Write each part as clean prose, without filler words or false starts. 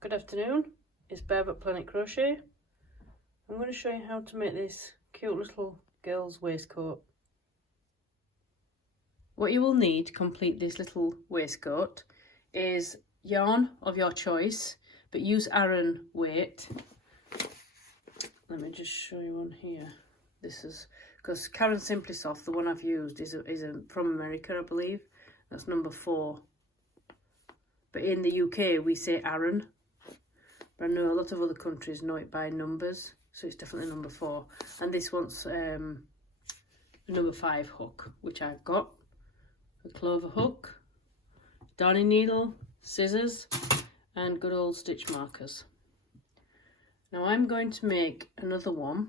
Good afternoon, it's Bev at Planet Crochet. I'm going to show you how to make this cute little girl's waistcoat. What you will need to complete this little waistcoat is yarn of your choice, but use Aran weight. Let me just show you one here. This is, because Caron Simply Soft, the one I've used, is from America, I believe. That's number 4. But in the UK we say Aran. But I know a lot of other countries know it by numbers, so it's definitely number 4. And this one's a number 5 hook, which I've got. A Clover hook, darning needle, scissors, and good old stitch markers. Now I'm going to make another one,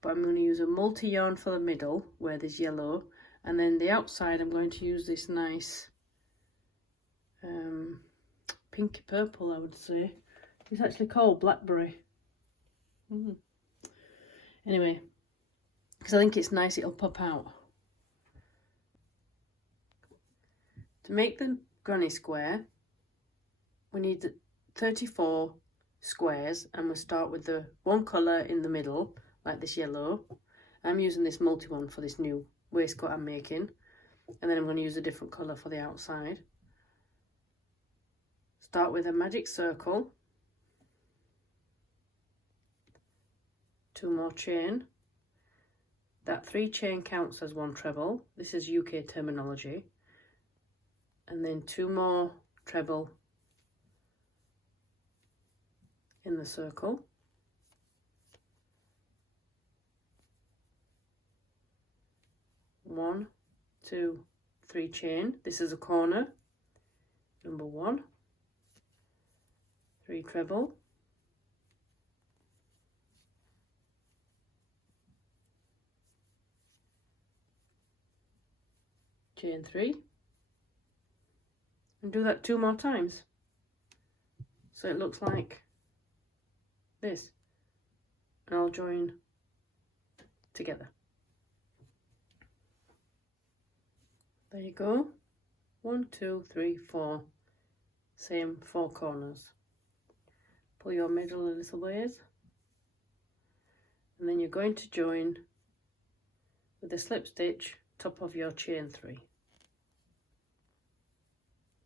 but I'm going to use a multi-yarn for the middle, where there's yellow, and then the outside I'm going to use this nice pinky purple, I would say. It's actually called blackberry. Anyway, because I think it's nice, it'll pop out. To make the granny square, we need 34 squares, and we'll start with the one colour in the middle, like this yellow. I'm using this multi one for this new waistcoat I'm making, and then I'm going to use a different colour for the outside. Start with a magic circle, 2 more chain. That 3 chain counts as 1 treble. This is UK terminology. And then 2 more treble in the circle. 1, 2, 3 chain. This is a corner, number 1. 3 treble, chain 3, and do that 2 more times, so it looks like this, and I'll join together. There you go. 1, 2, 3, 4, same 4 corners. Pull your middle a little ways, and then you're going to join with a slip stitch top of your chain 3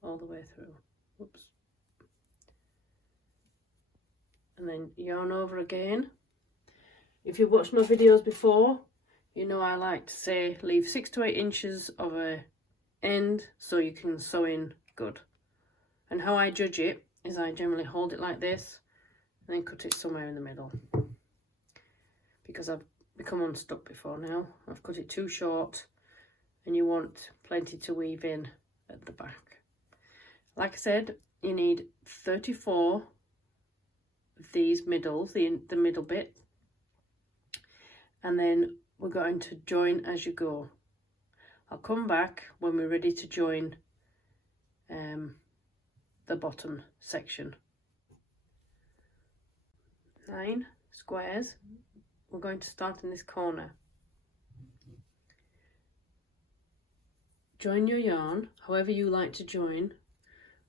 all the way through. Whoops. And then yarn over again. If you've watched my videos before, you know I like to say leave 6 to 8 inches of a end so you can sew in good. And how I judge it is I generally hold it like this and then cut it somewhere in the middle, because I've become unstuck before now. I've cut it too short, and you want plenty to weave in at the back. Like I said, you need 34 of these middles, the middle bit, and then we're going to join as you go. I'll come back when we're ready to join the bottom section. 9 squares. We're going to start in this corner. Join your yarn however you like to join.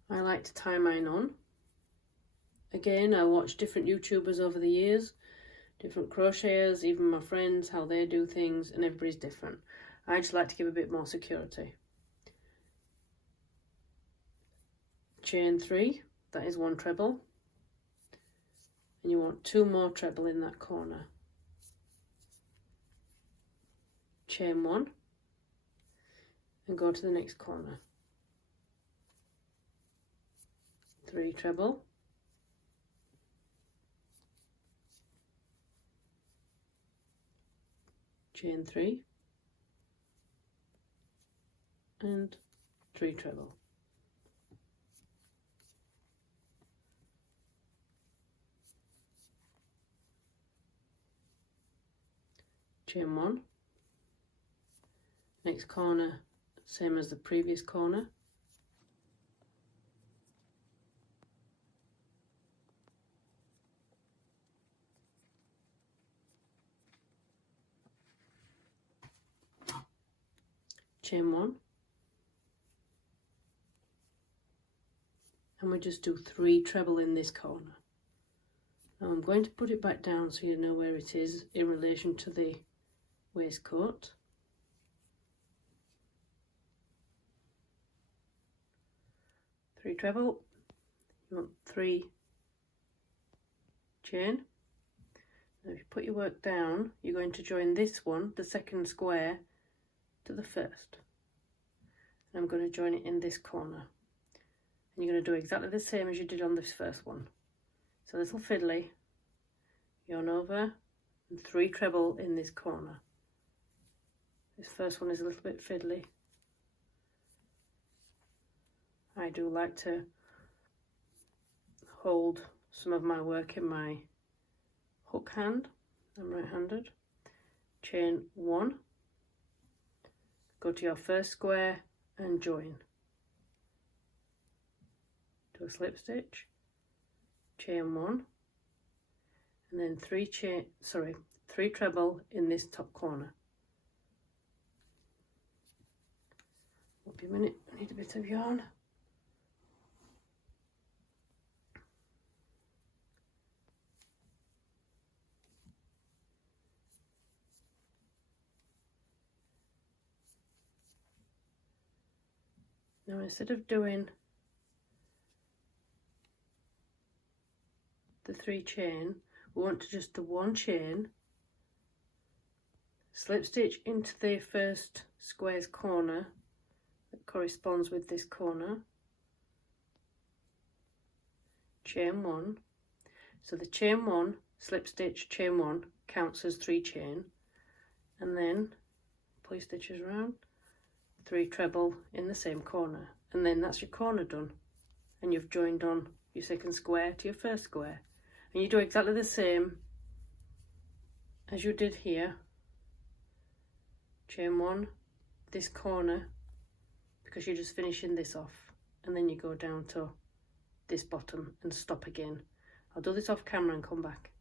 I like to tie mine on. Again, I watch different YouTubers over the years, different crocheters, even my friends, how they do things, and everybody's different. I just like to give a bit more security. Chain 3, that is 1 treble, and you want 2 more treble in that corner. Chain 1 and go to the next corner. 3 treble, chain 3 and 3 treble. Chain 1, next corner same as the previous corner, chain 1, and we just do 3 treble in this corner. Now I'm going to put it back down so you know where it is in relation to the waistcoat. Three treble, you want 3 chain. Now if you put your work down, you're going to join this one, the second square, to the first. And I'm going to join it in this corner. And you're going to do exactly the same as you did on this first one. So a little fiddly, yarn over, and 3 treble in this corner. This first one is a little bit fiddly. I do like to hold some of my work in my hook hand. I'm right-handed. Chain 1, go to your first square and join. Do a slip stitch, chain 1, and then 3 treble in this top corner. Won't be a minute, I need a bit of yarn. Now instead of doing the 3 chain, we want to just do 1 chain, slip stitch into the first square's corner that corresponds with this corner, chain 1. So the chain 1, slip stitch, chain 1 counts as 3 chain, and then pull your stitches around, 3 treble in the same corner, and then that's your corner done, and you've joined on your second square to your first square. And you do exactly the same as you did here. Chain 1, this corner, because you're just finishing this off, and then you go down to this bottom and stop again. I'll do this off camera and come back.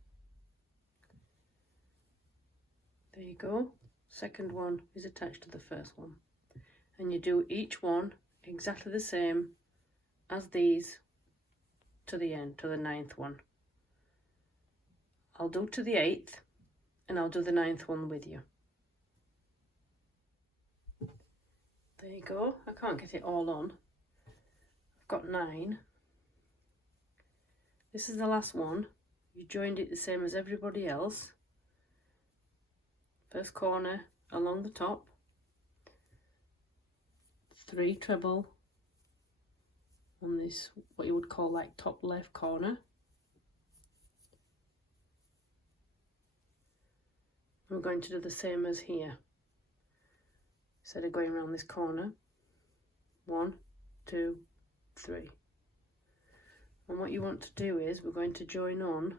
There you go. Second one is attached to the first one. And you do each one exactly the same as these to the end, to the 9th one. I'll do to the 8th and I'll do the 9th one with you. There you go. I can't get it all on. I've got 9. This is the last one. You joined it the same as everybody else. First corner along the top. 3 treble on this, what you would call like top left corner. We're going to do the same as here. Instead of going around this corner, 1, 2, 3. And what you want to do is we're going to join on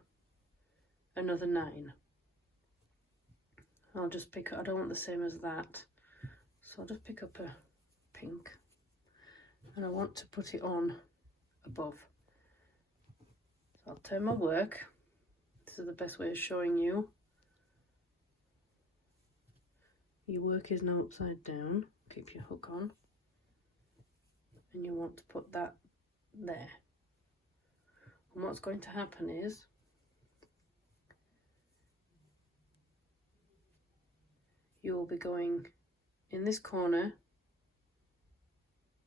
another 9. I'll just pick up, I don't want the same as that, so I'll just pick up a pink, and I want to put it on above. So I'll turn my work. This is the best way of showing you. Your work is now upside down. Keep your hook on, and you want to put that there. And what's going to happen is you will be going in this corner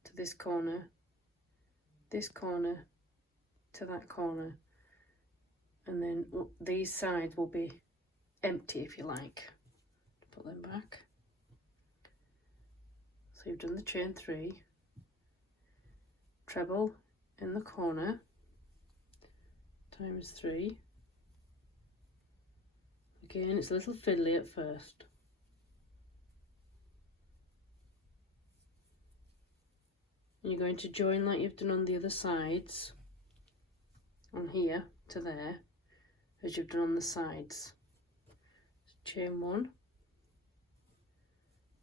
to this corner to that corner, and then these sides will be empty, if you like. Put them back. So you've done the chain 3, treble in the corner, times 3. Again, it's a little fiddly at first. And you're going to join like you've done on the other sides, on here to there, as you've done on the sides. So chain 1,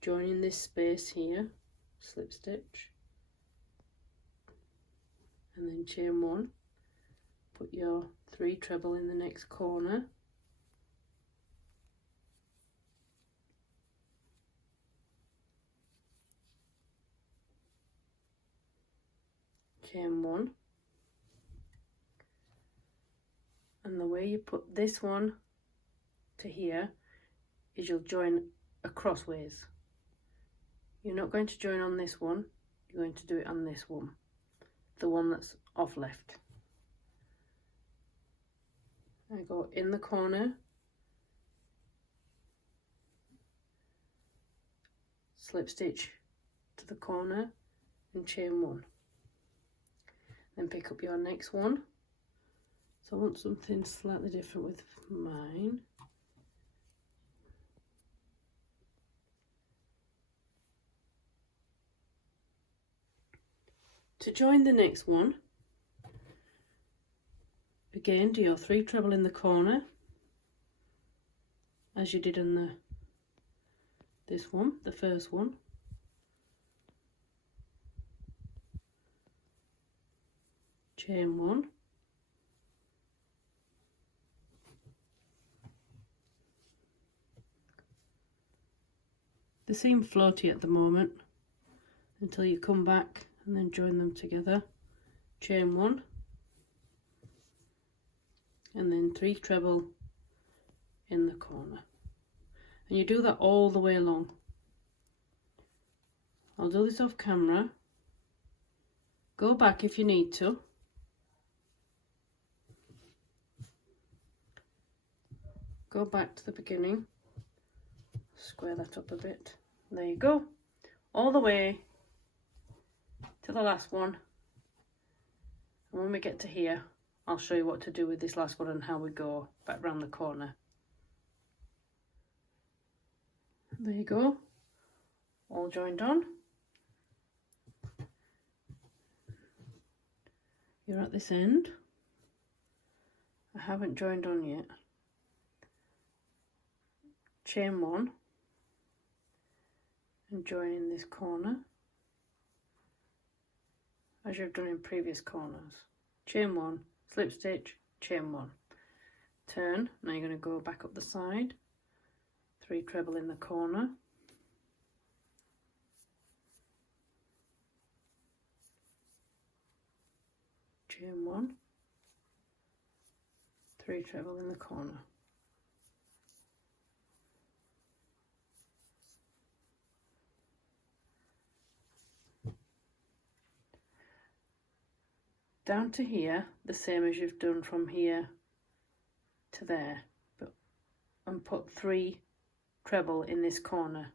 join in this space here, slip stitch, and then chain 1, put your 3 treble in the next corner, chain 1, where you put this one to here is you'll join crossways. You're not going to join on this one, you're going to do it on this one, the one that's off left. I go in the corner, slip stitch to the corner and chain one. Then pick up your next one. So I want something slightly different with mine. To join the next one, again do your 3 treble in the corner as you did in this one, the first one. Chain one. They seem floaty at the moment until you come back and then join them together. Chain one. And then 3 treble in the corner. And you do that all the way along. I'll do this off camera. Go back if you need to. Go back to the beginning. Square that up a bit. There you go. All the way to the last one. And when we get to here, I'll show you what to do with this last one and how we go back round the corner. There you go. All joined on. You're at this end. I haven't joined on yet. Chain one and join in this corner as you've done in previous corners. Chain one, slip stitch, chain one, turn. Now you're going to go back up the side, 3 treble in the corner, chain one, 3 treble in the corner. Down to here, the same as you've done from here to there, and put 3 treble in this corner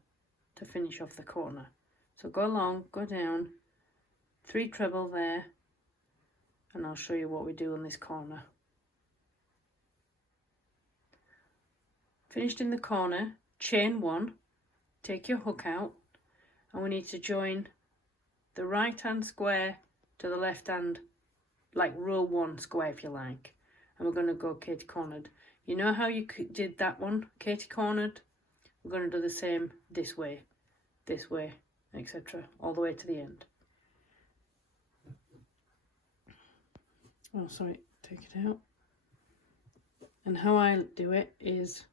to finish off the corner. So go along, go down, 3 treble there, and I'll show you what we do on this corner. Finished in the corner, chain one, take your hook out, and we need to join the right hand square to the left hand, like row 1 square if you like, and we're going to go Katie cornered. You know how you did that one, Katie cornered? We're going to do the same this way, etc., all the way to the end. Oh, sorry, take it out. And how I do it is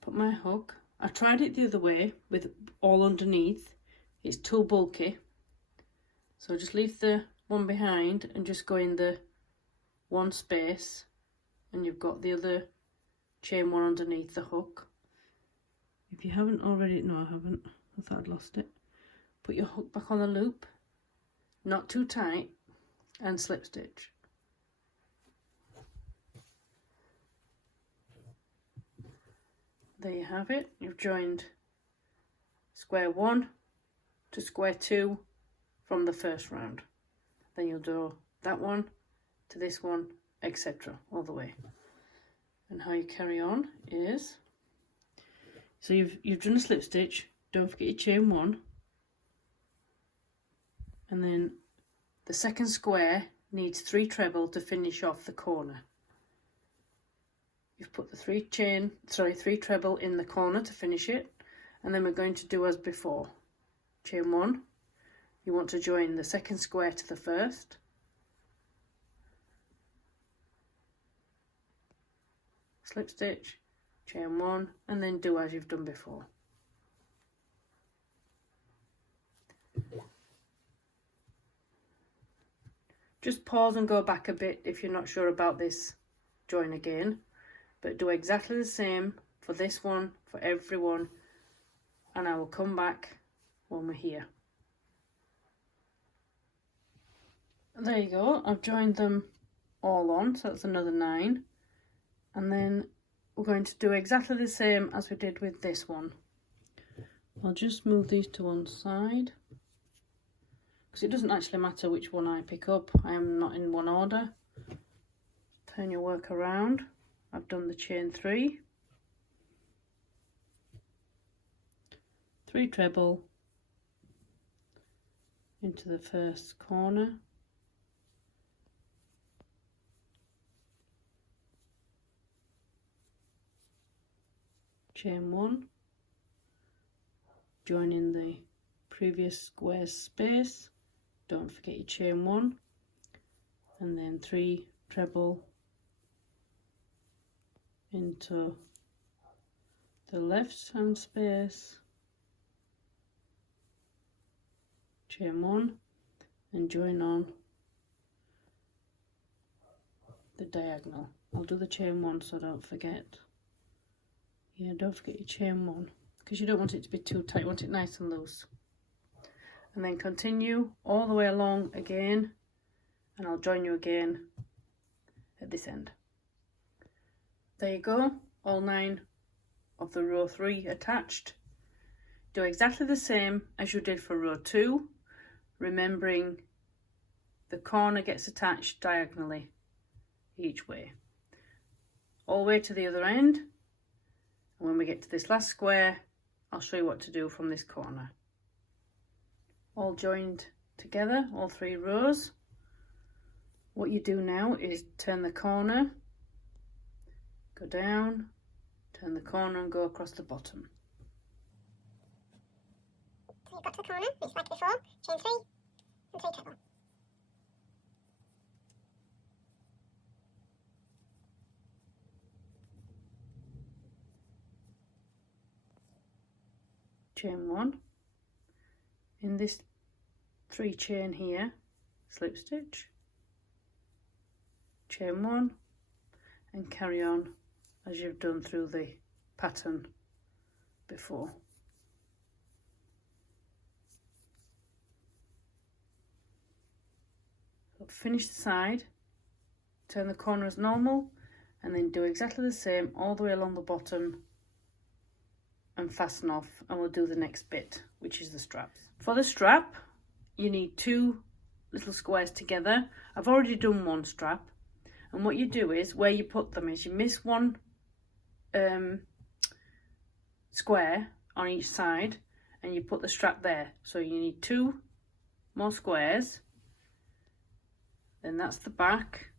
put my hook. I tried it the other way with all underneath. It's too bulky, so just leave the one behind and just go in the one space, and you've got the other chain one underneath the hook. If you haven't already, no I haven't, I thought I'd lost it. Put your hook back on the loop, not too tight, and slip stitch. There you have it. You've joined square 1 to square 2 from the first round. Then you'll do that one to this one, etc., all the way. And how you carry on is, so you've done a slip stitch, don't forget your chain one, and then the second square needs 3 treble to finish off the corner. You've put the 3 treble in the corner to finish it, and then we're going to do as before. Chain one, you want to join the second square to the first, slip stitch, chain one, and then do as you've done before. Just pause and go back a bit if you're not sure about this join again, but do exactly the same for this one, for every one, and I will come back when we're here. There you go, I've joined them all on, so that's another 9, and then we're going to do exactly the same as we did with this one. I'll just move these to one side, because it doesn't actually matter which one I pick up. I am not in one order. Turn your work around. I've done the chain 3, 3 treble into the first corner, chain 1, join in the previous square space, don't forget your chain 1, and then 3 treble into the left hand space, chain 1, and join on the diagonal. I'll do the chain 1 so I don't forget. Yeah, don't forget your chain 1, because you don't want it to be too tight, you want it nice and loose. And then continue all the way along again, and I'll join you again at this end. There you go, all 9 of the row 3 attached. Do exactly the same as you did for row 2, remembering the corner gets attached diagonally each way. All the way to the other end, and when we get to this last square, I'll show you what to do from this corner. All joined together, all 3 rows. What you do now is turn the corner, go down, turn the corner and go across the bottom. So you've got to the corner, it's like before, chain 3 and 3 treble. Chain 1, in this 3 chain here, slip stitch, chain 1, and carry on as you've done through the pattern before. So finish the side, turn the corner as normal, and then do exactly the same all the way along the bottom and fasten off, and we'll do the next bit, which is the straps. For the strap, you need 2 little squares together. I've already done 1 strap, and what you do is, where you put them is you miss 1 square on each side and you put the strap there. So you need 2 more squares, then that's the back,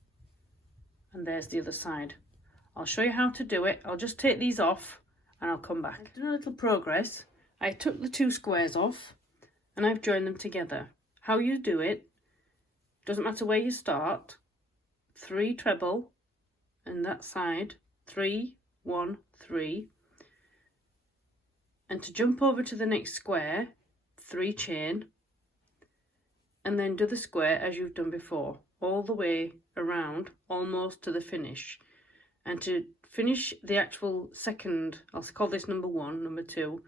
and there's the other side. I'll show you how to do it. I'll just take these off and I'll come back. I've done a little progress. I took the 2 squares off and I've joined them together. How you do it, doesn't matter where you start, 3 treble and that side, 3, 1, 3, and to jump over to the next square, 3 chain, and then do the square as you've done before, all the way around, almost to the finish. And to finish the actual second, I'll call this number 1, number 2,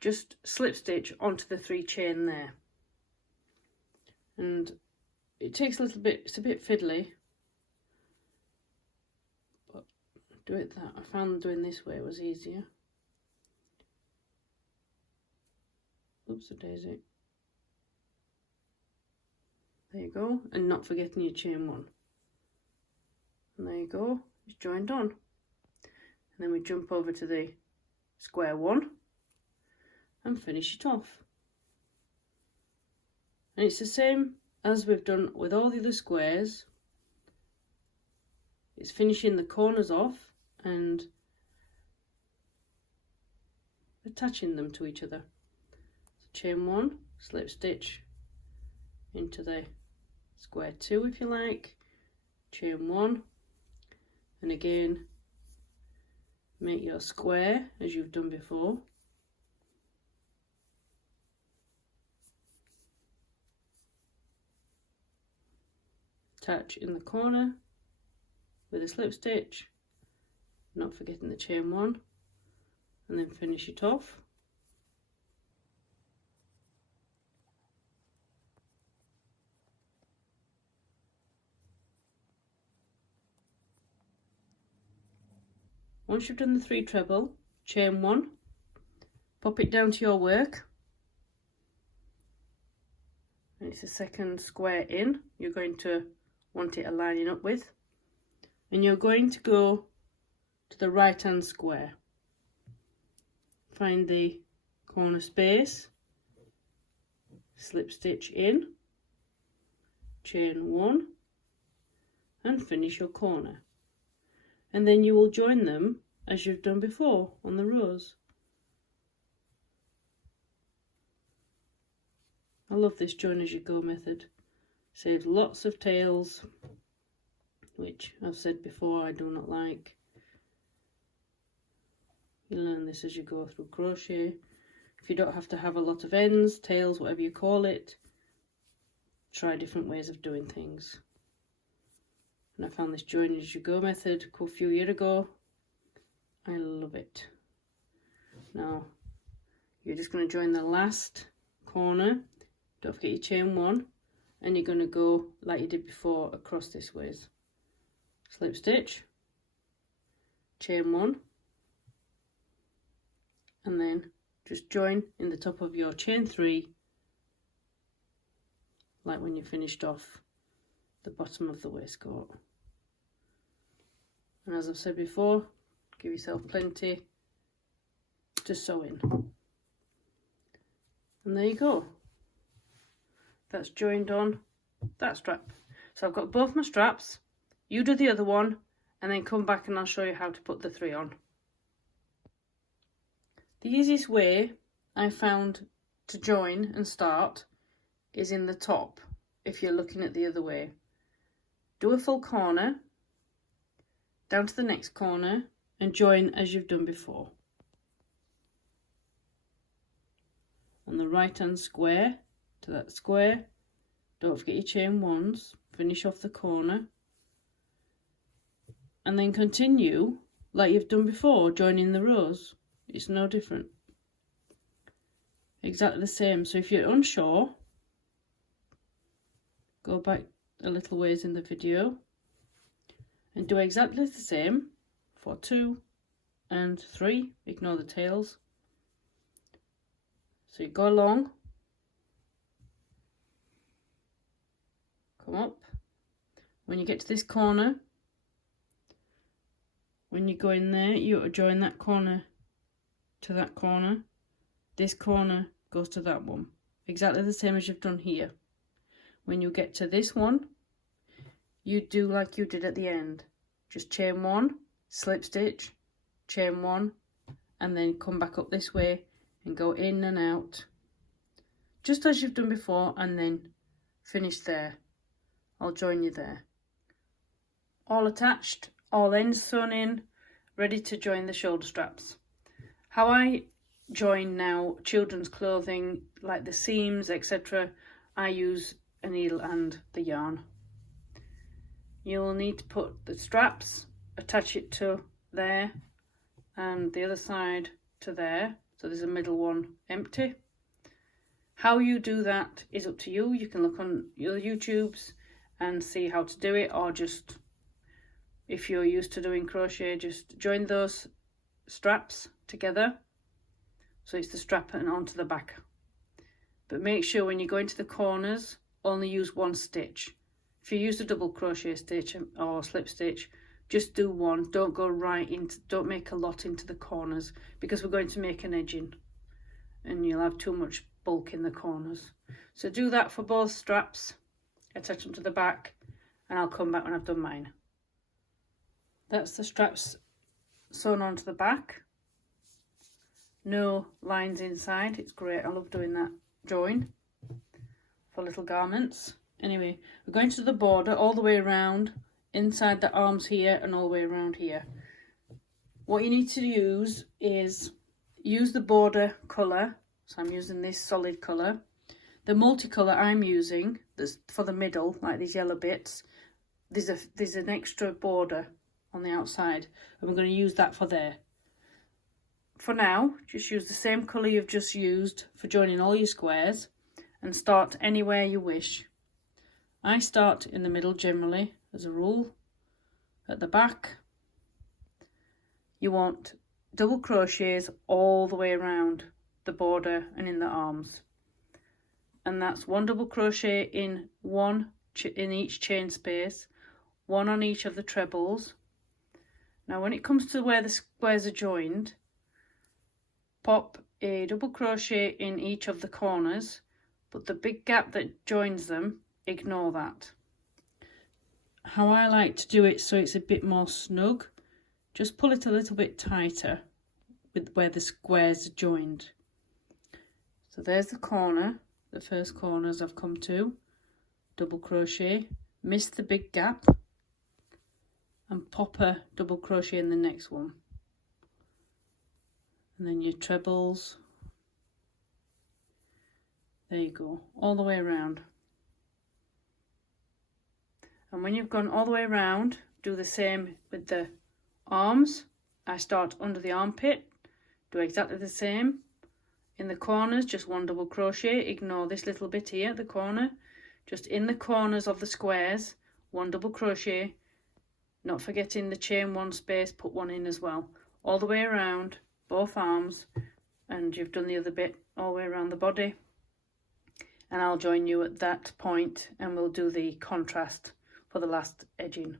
just slip stitch onto the 3 chain there. And it takes a little bit, it's a bit fiddly, but do it that. I found doing this way was easier. Oops, a daisy. There you go, and not forgetting your chain 1. And there you go, it's joined on. And then we jump over to the square 1 and finish it off. And it's the same as we've done with all the other squares. It's finishing the corners off and attaching them to each other. So chain 1, slip stitch into the square 2 if you like, chain 1, and again make your square as you've done before, attach in the corner, with a slip stitch, not forgetting the chain 1, and then finish it off. Once you've done the 3 treble, chain 1, pop it down to your work, and it's the second square in you're going to want it aligning up with, and you're going to go to the right hand square, find the corner space, slip stitch in, chain 1, and finish your corner. And then you will join them as you've done before on the rows. I love this join as you go method. Saves lots of tails, which I've said before I do not like. You learn this as you go through crochet. If you don't have to have a lot of ends, tails, whatever you call it, try different ways of doing things. And I found this join as you go method a few years ago. I love it. Now you're just going to join the last corner. Don't forget your chain 1, and you're going to go like you did before across this ways. Slip stitch, chain 1, and then just join in the top of your chain 3 like when you finished off the bottom of the waistcoat. And as I've said before, give yourself plenty to sew in. And there you go. That's joined on that strap. So I've got both my straps. You do the other one and then come back and I'll show you how to put the 3 on. The easiest way I found to join and start is in the top if you're looking at the other way. Do a full corner, down to the next corner, and join as you've done before. On the right hand square to that square, don't forget your chain 1s, finish off the corner, and then continue like you've done before, joining the rows. It's no different. Exactly the same. So if you're unsure, go back a little ways in the video and do exactly the same for 2 and 3. Ignore the tails. So you go along, come up. When you get to this corner, when you go in there, you ought to join that corner to that corner. This corner goes to that one. Exactly the same as you've done here. When you get to this one, you do like you did at the end. Just chain 1, slip stitch, chain 1, and then come back up this way and go in and out. Just as you've done before, and then finish there. I'll join you there. All attached, all ends sewn in, ready to join the shoulder straps. How I join now children's clothing, like the seams, etc., I use a needle and the yarn. You'll need to put the straps, attach it to there, and the other side to there, so there's a middle one empty. How you do that is up to you. You can look on your YouTubes and see how to do it, or just, if you're used to doing crochet, just join those straps together so it's the strap and onto the back. But make sure when you go into the corners, only use 1 stitch. If you use a double crochet stitch or slip stitch, just do 1. Don't go right into, don't make a lot into the corners, because we're going to make an edging and you'll have too much bulk in the corners. So do that for both straps, attach them to the back, and I'll come back when I've done mine. That's the straps sewn onto the back. No lines inside. It's great. I love doing that join for little garments. Anyway, we're going to the border all the way around, inside the arms here and all the way around here. What you need to use is use the border colour. So I'm using this solid colour. The multicolour I'm using, that's for the middle, like these yellow bits, there's an extra border on the outside, and we're going to use that for there. For now, just use the same colour you've just used for joining all your squares and start anywhere you wish. I start in the middle generally, as a rule. At the back, you want double crochets all the way around the border and in the arms. And that's 1 double crochet in each chain space, 1 on each of the trebles. Now when it comes to where the squares are joined, pop a double crochet in each of the corners, but the big gap that joins them, ignore that. How I like to do it so it's a bit more snug, just pull it a little bit tighter with where the squares are joined. So there's the corner, the first corners I've come to, double crochet, miss the big gap and pop a double crochet in the next one. And then your trebles, there you go, all the way around. And when you've gone all the way around, do the same with the arms. I start under the armpit, do exactly the same. In the corners, just 1 double crochet, ignore this little bit here at the corner. Just in the corners of the squares, 1 double crochet, not forgetting the chain 1 space, put 1 in as well. All the way around, both arms, and you've done the other bit all the way around the body. And I'll join you at that point and we'll do the contrast for the last edging.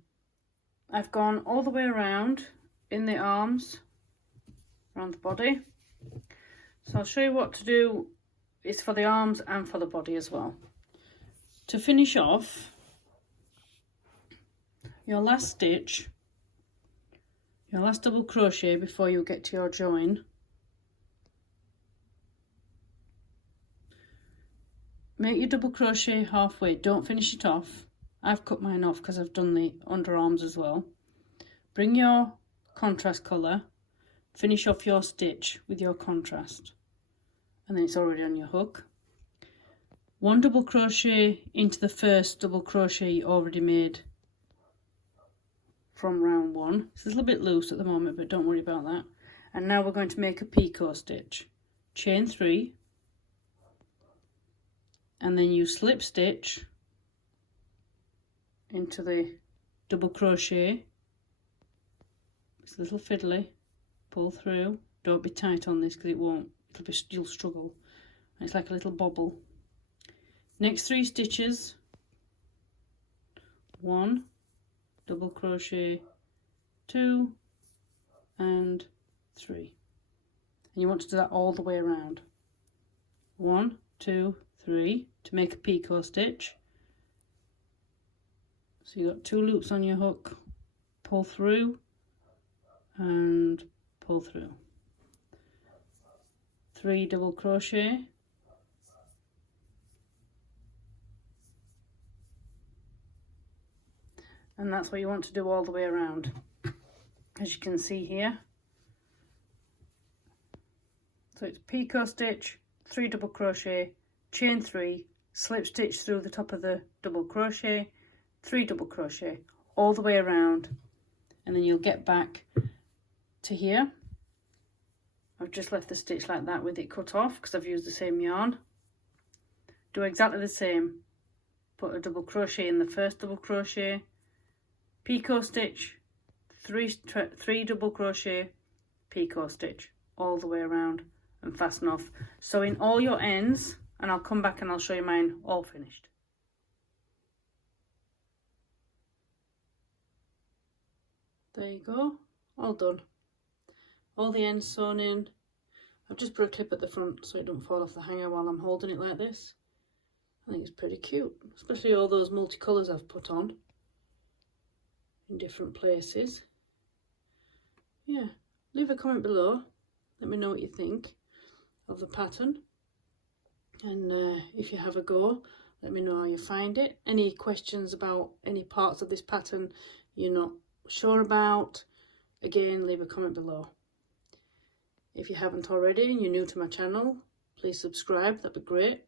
I've gone all the way around in the arms, around the body. So I'll show you what to do. It's for the arms and for the body as well. To finish off, your last stitch, your last double crochet before you get to your join, make your double crochet halfway, don't finish it off. I've cut mine off because I've done the underarms as well. Bring your contrast colour, finish off your stitch with your contrast, and then it's already on your hook. 1 double crochet into the first double crochet you already made from round 1. It's a little bit loose at the moment, but don't worry about that. And now we're going to make a picot stitch. Chain 3, and then you slip stitch into the double crochet. It's a little fiddly, pull through, don't be tight on this because it won't, you'll struggle. It's like a little bobble. Next 3 stitches, 1 double crochet, 2 and 3, and you want to do that all the way around. 1, 2, 3 to make a picot stitch. So you've got 2 loops on your hook, pull through and pull through. 3 double crochet, and that's what you want to do all the way around, as you can see here. So it's picot stitch, 3 double crochet, chain 3, slip stitch through the top of the double crochet, 3 double crochet all the way around, and then you'll get back to here. I've just left the stitch like that with it cut off because I've used the same yarn. Do exactly the same. Put a double crochet in the first double crochet, picot stitch, 3 double crochet, picot stitch all the way around and fasten off. So in all your ends, and I'll come back and I'll show you mine all finished. There you go, all done. All the ends sewn in. I've just put a clip at the front so it don't fall off the hanger while I'm holding it like this. I think it's pretty cute, especially all those multicolours I've put on in different places. Yeah, leave a comment below, let me know what you think of the pattern, and if you have a go, let me know how you find it. Any questions about any parts of this pattern you're not sure about, again, leave a comment below. If you haven't already and you're new to my channel, please subscribe, that'd be great.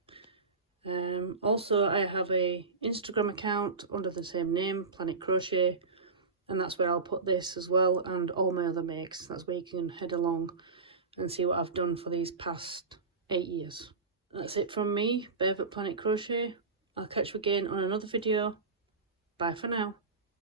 Also, I have a Instagram account under the same name, Planet Crochet, and that's where I'll put this as well, and all my other makes. That's where you can head along and see what I've done for these past 8 years. That's it from me, Bev at Planet Crochet. I'll catch you again on another video. Bye for now.